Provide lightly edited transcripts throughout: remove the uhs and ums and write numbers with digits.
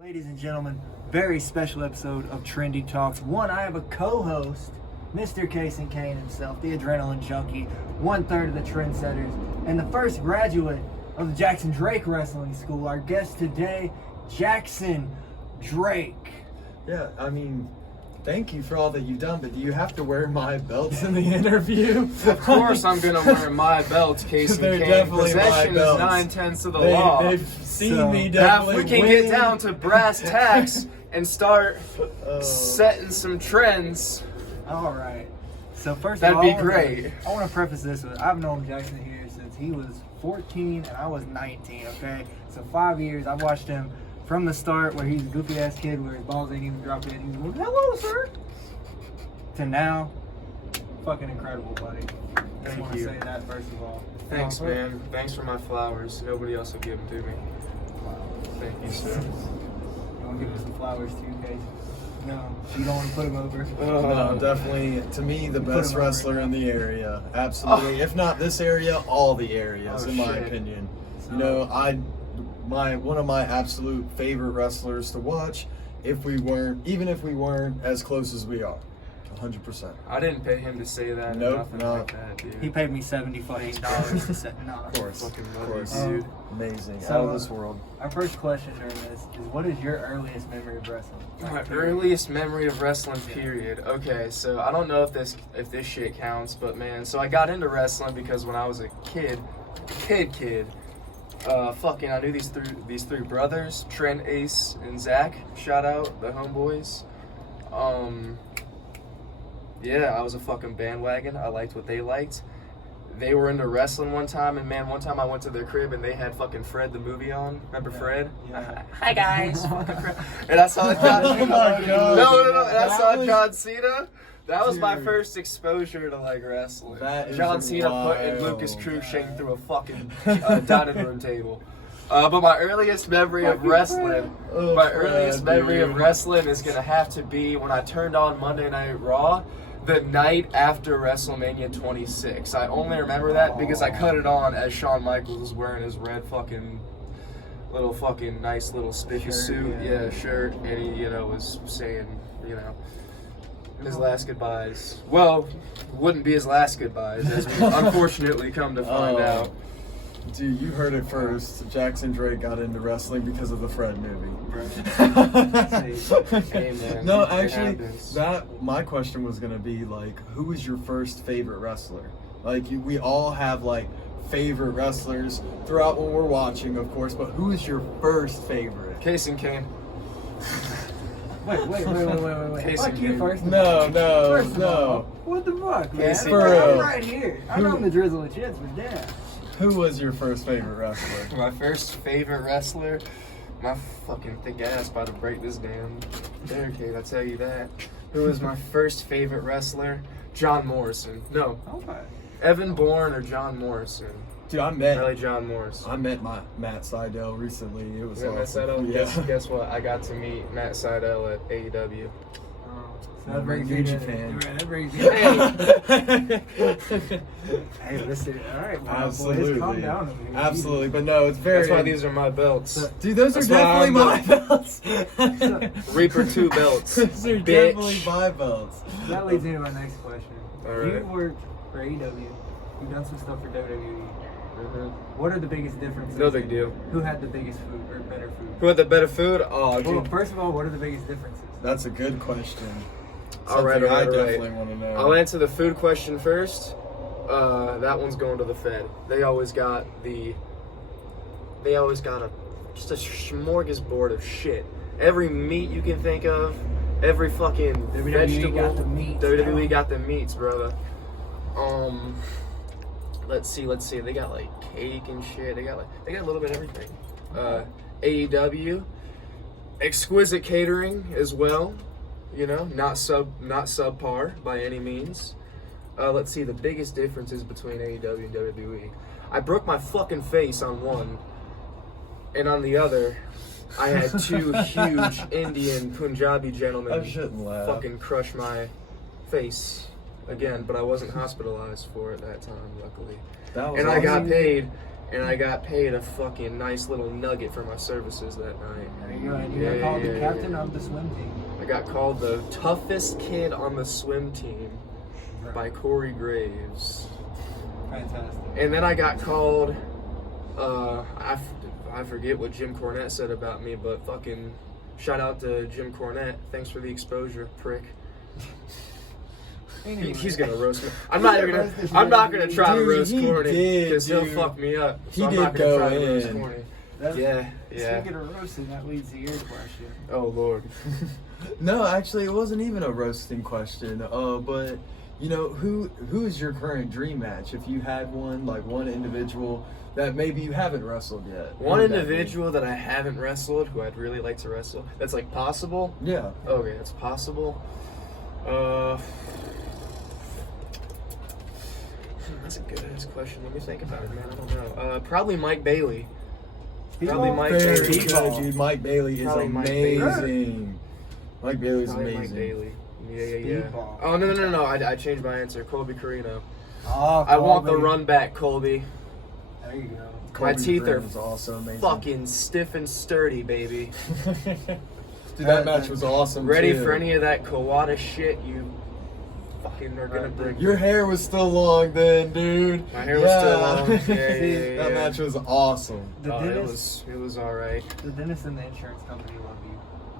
Ladies and gentlemen, very special episode of Trendy Talks. One, I have a co-host, Mr. Casen Caine himself, the adrenaline junkie, 1/3 of the trendsetters, and the first graduate of the Jackson Drake Wrestling School. Our guest today, Jackson Drake. Yeah, I mean, thank you for all that you've done, but do you have to wear my belts in the interview? Of course I'm going to wear my belts, Casen They're Caine. definitely my Possession is belts. 9/10 of the law. They've seen So, me Now, definitely if we can win. get down to brass tacks and start setting some trends, All right. So first That'd of all, be great. I want to preface this with, I've known Jackson here since he was 14 and I was 19, okay? So 5 years, I've watched him from the start where he's a goofy ass kid where his balls ain't even dropped in. He's going, hello, sir. To now, fucking incredible, buddy. Just Thank want to you. say that first of all. thanks, man. Thanks for my flowers. Nobody else will give them to me. Thank you, sir. You want to give him some flowers too, Case? No, you don't want to put him over. No, definitely, to me, the Put best him over. wrestler in the area. Absolutely. If not this area, all the areas, Oh, in my shit. opinion. So- You know, one of my absolute favorite wrestlers to watch, even if we weren't as close as we are. 100%. I didn't pay him to say that. Nope, Nothing no. like that, dude. He paid me $78 to set. No, Of course. Fucking Of love course. you, dude. Amazing. So, Out of this world. Our first question during this is, what is your earliest memory of wrestling? My earliest memory of wrestling, period. Okay, so I don't know if this shit counts, but man, so I got into wrestling because when I was a kid, I knew these three brothers, Trent, Ace, and Zach. Shout out the homeboys. Yeah, I was a fucking bandwagon. I liked what they liked. They were into wrestling one time, and man, one time I went to their crib and they had fucking Fred the movie on. Remember Fred? Yeah. Hi guys. Fucking Fred. And I saw John. Oh my God. No. And I That saw was- John Cena. That was my Dude. first exposure to like wrestling. That is John Cena putting wild. Lucas Cruikshank through a fucking dining room table. But my earliest memory of wrestling, Oh, my Fred, earliest memory of dude. wrestling is gonna have to be when I turned on Monday Night Raw, the night after WrestleMania 26. I only remember that because I cut it on as Shawn Michaels was wearing his red fucking nice little spiffy Shirt, suit, yeah. shirt, and he was saying his last goodbyes. Well, wouldn't be his last goodbyes, as we unfortunately come to find out. Dude, you heard it first. Jackson Drake got into wrestling because of the Fred movie. Hey, man, No, it actually, happens. my question was gonna be like, who was your first favorite wrestler? Like, we all have like favorite wrestlers throughout when we're watching, of course. But who is your first favorite? Casen Caine. Wait. Casen Fuck you Caine. first. No, First of all, what the fuck, man? Casey. For I'm real. right here. I know I'm the drizzle of chits, but damn. Who was your first favorite wrestler? My first favorite wrestler, my fucking thick ass about to break this damn barricade, I tell you that. Who was my first favorite wrestler? John Morrison. No, Okay. Evan Bourne or John Morrison. Dude, I met John Morrison. I met Matt Seidel recently. It was Yeah, Matt awesome. Sydal. Yeah. Guess what? I got to meet Matt Seidel at AEW. So that I'm a brings you Gucci to- fan. right, that brings you. Hey, listen. All right, boys, Absolutely. calm down over here. Absolutely, but no, it's very. That's why these are my belts. Dude, those That's are why definitely I'm my belts. Reaper 2 belts. Those are Bitch. definitely my belts. That leads me to my next question. All You right. worked for AEW. You've done some stuff for WWE. What are the biggest differences? No big deal. Who had the biggest food or better food? Who had the better food? Oh, Well, dude. first of all, what are the biggest differences? That's a good question. All right, Something I all right. definitely want to know. I'll answer the food question first. That one's going to the Fed. They always got just a smorgasbord of shit. Every meat you can think of, every fucking WWE vegetable. got the meats, WWE yeah. got the meats, brother. Let's see. They got like cake and shit. They got a little bit of everything. AEW, exquisite catering as well. Not subpar by any means. Let's see the biggest differences between AEW and WWE. I broke my fucking face on one, and on the other, I had two huge Indian Punjabi gentlemen I shouldn't laugh. fucking crush my face again, but I wasn't hospitalized for it that time, luckily. That was And I got awesome. paid and I got paid a fucking nice little nugget for my services that night. There you go. And you got called the captain of the swim team. I got called the toughest kid on the swim team by Corey Graves. Fantastic. And then I got called, I forget what Jim Cornette said about me, but fucking shout out to Jim Cornette. Thanks for the exposure, prick. Anyway. He's gonna roast me. I'm not gonna try to roast Corny because he'll fuck me up. So I'm not gonna try to roast Corny. Yeah. Speaking of roasting, that leads to your question. Oh Lord. No, actually, it wasn't even a roasting question. But you know, who is your current dream match? If you had one, like one individual that maybe you haven't wrestled yet. One individual that I haven't wrestled, who I'd really like to wrestle. That's like possible. Yeah. Okay, that's possible. That's a good ass question. Let me think about it, man. I don't know. Probably Mike Bailey. Probably Mike Very Bailey. good, dude. Mike Bailey is Probably Mike Bailey. amazing. Mike Bailey's Probably amazing. Mike Bailey. Yeah. Speedball. Oh no! I changed my answer. Colby Carino. Oh, I want the Colby. run back, Colby. There you go. My Colby teeth are Graham is also amazing. fucking stiff and sturdy, baby. Dude, that match was awesome. Ready too. for any of that Kawada shit you fucking are gonna bring? Your hair was still long then, dude. My hair was still long. Yeah. That match was awesome. The Oh, dentist, it was alright. the dentist and the insurance company love you.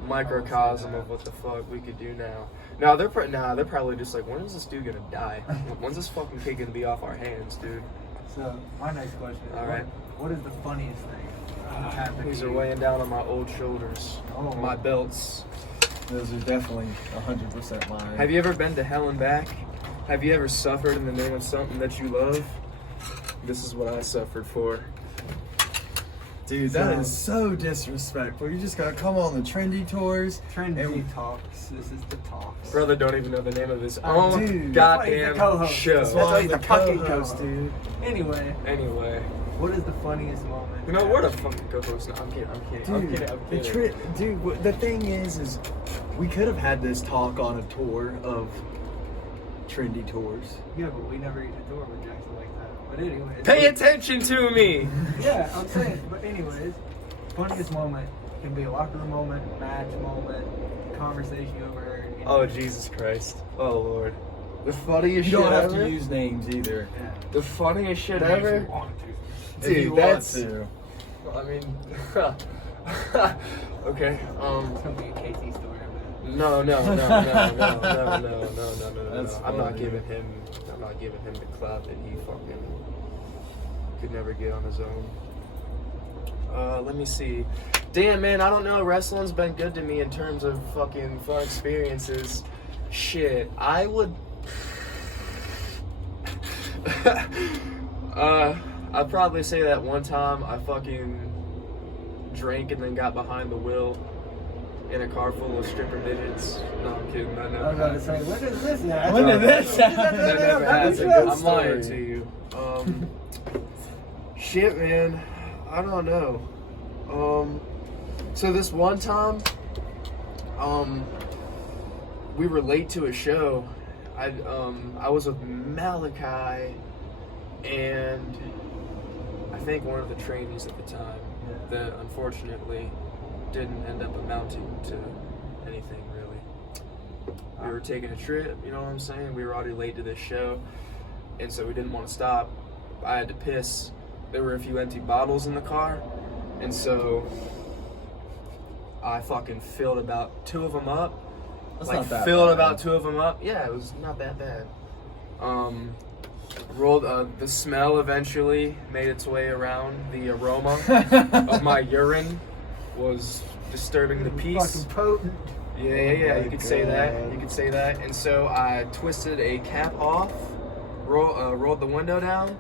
Microcosm of what the fuck we could do now. Now they're probably just like, when is this dude gonna die? When's this fucking kid gonna be off our hands, dude? So my next question is, All right. what is the funniest thing that's happened These to are you? weighing down on my old shoulders. Oh. My belts. Those are definitely 100% mine. Have you ever been to hell and back? Have you ever suffered in the name of something that you love? This is what I suffered for. Dude, that is so disrespectful. You just gotta come on the Trendy tours. Trendy Talks. This is the Talks. Brother don't even know the name of his Oh, own dude. goddamn That's why he's the co-host. show. That's why he's the the fucking co-host. ghost, dude. Anyway, Anyway. what is the funniest moment? You know, we're the fucking co-host now. I'm kidding. Dude, the thing is we could have had this talk on a tour of Trendy tours. Yeah, but we never eat a door with Jackson like that. But anyways. Pay attention to me! Yeah, I'm saying. But anyways, funniest moment can be a locker room moment, match moment, conversation you overheard. You know. Oh, Jesus Christ. Oh, Lord. The funniest You shit don't have ever? to use names either. Yeah. The funniest shit If you ever? want to. If you Dude, want that's... to. I mean... okay, It's gonna be a KT story. No. That's I'm not funny. giving him the clout that he fucking could never get on his own. Let me see. Damn, man, I don't know. Wrestling's been good to me in terms of fucking fun experiences. Shit, I would. I'd probably say that one time I fucking drank and then got behind the wheel in a car full of stripper midgets. No, I'm kidding. That I never was about to happened. say, when did this happen? When did this happen? That never That's a happened. good I'm lying story. to you. Shit, man. I don't know. So this one time, we were late to a show. I was with Malachi and I think one of the trainees at the time that unfortunately didn't end up amounting to anything really. We were taking a trip, you know what I'm saying? We were already late to this show, and so we didn't want to stop. I had to piss. There were a few empty bottles in the car, and so I fucking filled about 2 of them up. That's Like not that filled bad. about 2 of them up. Yeah, it was not that bad. Rolled the smell eventually made its way around. The aroma of my urine was disturbing the peace. Fucking potent. Yeah. my You could say that. God. You could say that. And so I twisted a cap off, rolled the window down,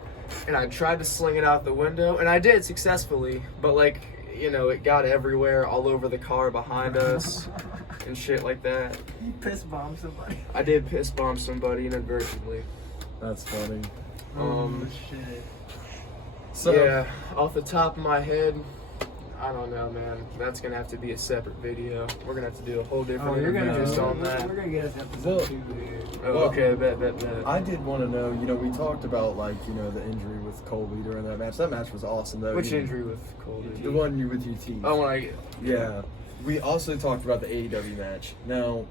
and I tried to sling it out the window, and I did successfully. But like, you know, it got everywhere, all over the car behind us, and shit like that. You piss bomb somebody. I did piss bomb somebody inadvertently. That's funny. Oh shit. So, Yeah, off the top of my head, I don't know, man. That's gonna have to be a separate video. We're gonna have to do a whole different you're gonna interview just on We're that. gonna get us episode 2 here. Oh, okay, bet. I did want to know, you know, we talked about, like, you know, the injury with Colby during that match. That match was awesome, though. Which You- injury with Colby? The one you with your teeth. Oh, when I. Yeah. We also talked about the AEW match. Now,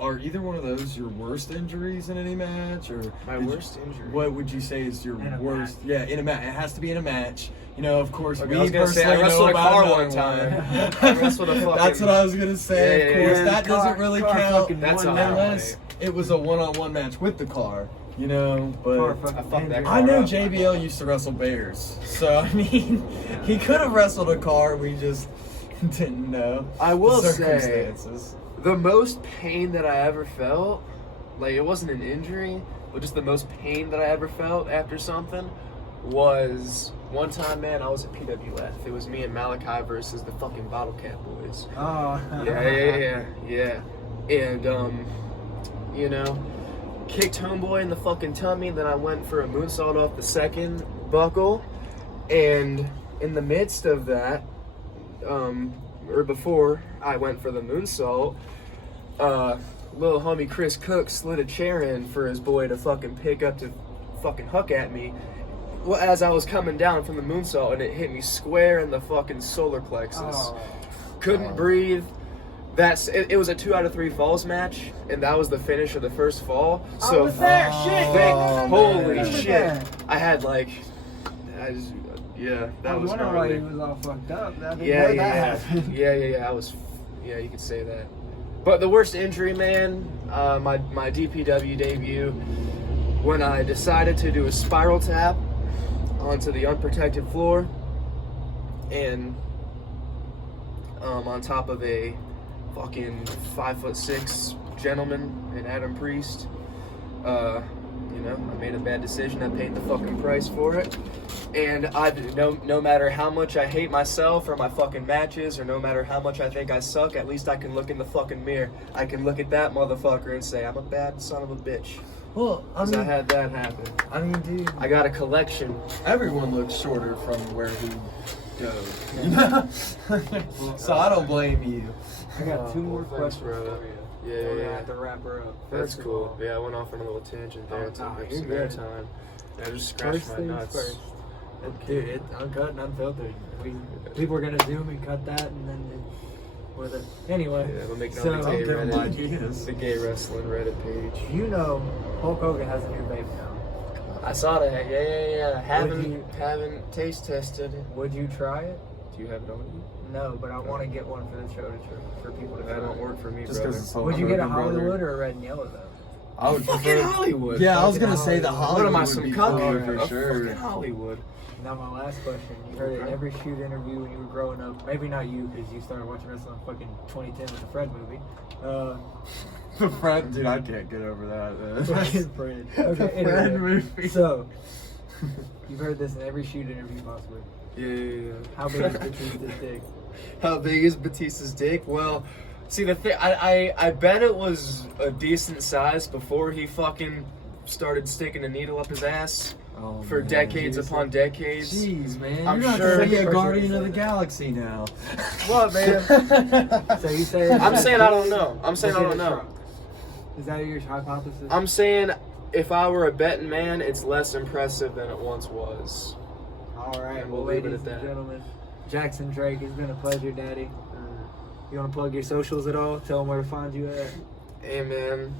are either one of those your worst injuries in any match, or My worst injury. What would you say is your In a worst? match. Yeah, in a match. It has to be in a match. You know, of course, Okay, we I was gonna say, I personally wrestled know a about car another one time. one. I wrestled a fucking. That's what I was gonna say. Yeah, of yeah, course, yeah. that doesn't really Car count fucking That's won all that. unless it was a one-on-one match with the car. You know, Car but fucking I fucked that injured. car. I know up. JBL used to wrestle bears, so I mean, he could have wrestled a car. We just didn't know. I will the say, circumstances. the most pain that I ever felt, like it wasn't an injury, but just the most pain that I ever felt after something was one time, man, I was at PWF. It was me and Malachi versus the fucking Bottle Cap Boys. Oh. Yeah. And, you know, kicked Homeboy in the fucking tummy, then I went for a moonsault off the second buckle, and in the midst of that, or before I went for the moonsault, little homie Chris Cook slid a chair in for his boy to fucking pick up to fucking hook at me. Well, as I was coming down from the moonsault, and it hit me square in the fucking solar plexus. Oh. Couldn't breathe. It was a 2 out of 3 falls match, and that was the finish of the first fall. So I was there, shit. holy Look at shit! that. I had like, yeah, that I was was wondering why he gnarly. was all fucked up. I didn't Yeah, know yeah, that happened. yeah. I was, yeah, you could say that. But the worst injury, man, my DPW debut, when I decided to do a spiral tap onto the unprotected floor, and on top of a fucking 5'6" gentleman and Adam Priest. You know, I made a bad decision. I paid the fucking price for it. And no matter how much I hate myself or my fucking matches, or no matter how much I think I suck, at least I can look in the fucking mirror. I can look at that motherfucker and say, I'm a bad son of a bitch. Well, I 'Cause mean, I had that happen. I mean, dude, I got a collection. everyone looks shorter from where he goes. So I don't blame you. I got 2 more Thanks, questions bro. for you. Yeah, We're gonna yeah. have to wrap her up. That's First of cool. all, Yeah, I went off on a little tangent there. Oh, It took nah, up you're some good. time. I just scratched First my things nuts. first. Dude, it uncut and unfiltered. People are gonna zoom and cut that, and then anyway. Yeah, we'll make it So- on the I'll gay give 'em Reddit, ideas. the gay wrestling Reddit page. You know, Hulk Hogan has a new baby now. I saw that. Yeah. Would you- Haven't taste tested. Would you try it? Do you have it on you? No, but I want to get one for the show for people to That try. don't work for me, Just brother. because it's so Would you get a Hogan, brother. Hollywood or a red and yellow though? I would Fucking prefer. Hollywood. Yeah, I was Fucking gonna say the Hollywood. What am I, Hollywood some would be cuck? cool Yeah, for sure. Fucking Hollywood. Now my last question. You heard it in Okay. every shoot interview when you were growing up. Maybe not you, because you started watching wrestling in fucking 2010 with the Fred movie. The Fred, dude, I can't get over that. Fucking Fred. Okay, Fred anyway. movie. So, you've heard this in every shoot interview possibly. Yeah. How big is Batista's dick? How big is Batista's dick? Well, see the thing, I bet it was a decent size before he fucking started sticking a needle up his ass Oh, for man. decades upon decades. Jeez, man, I'm you're not sure- gonna be a Pressure Guardian to of say the that. Galaxy now. What, man? So you say I'm saying I don't know. I'm saying I don't Is know. that your hypothesis? I'm saying if I were a betting man, it's less impressive than it once was. All right, And well, we'll leave it ladies at and that. gentlemen, Jackson Drake, it's been a pleasure, Daddy. You want to plug your socials at all? Tell them where to find you at. Hey man,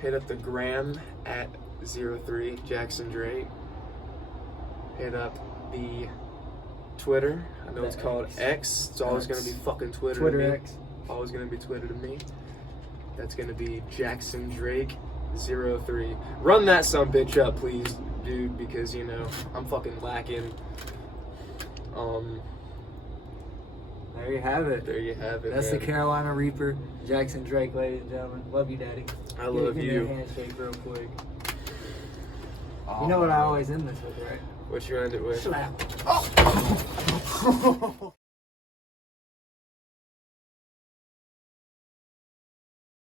hit up the gram at 03 Jackson Drake. Hit up the Twitter. I know it's The called X. X. It's always X. gonna be fucking Twitter. Twitter to me. X. Always gonna be Twitter to me. That's gonna be Jackson Drake 03. Run that sumbitch up, please, dude, because you know I'm fucking lacking. There you have it. There you have it. That's man. the Carolina Reaper, Jackson Drake, ladies and gentlemen. Love you, Daddy. I love Give me you. a handshake real quick. You know what I always end this with, right? What you end it with? Slap.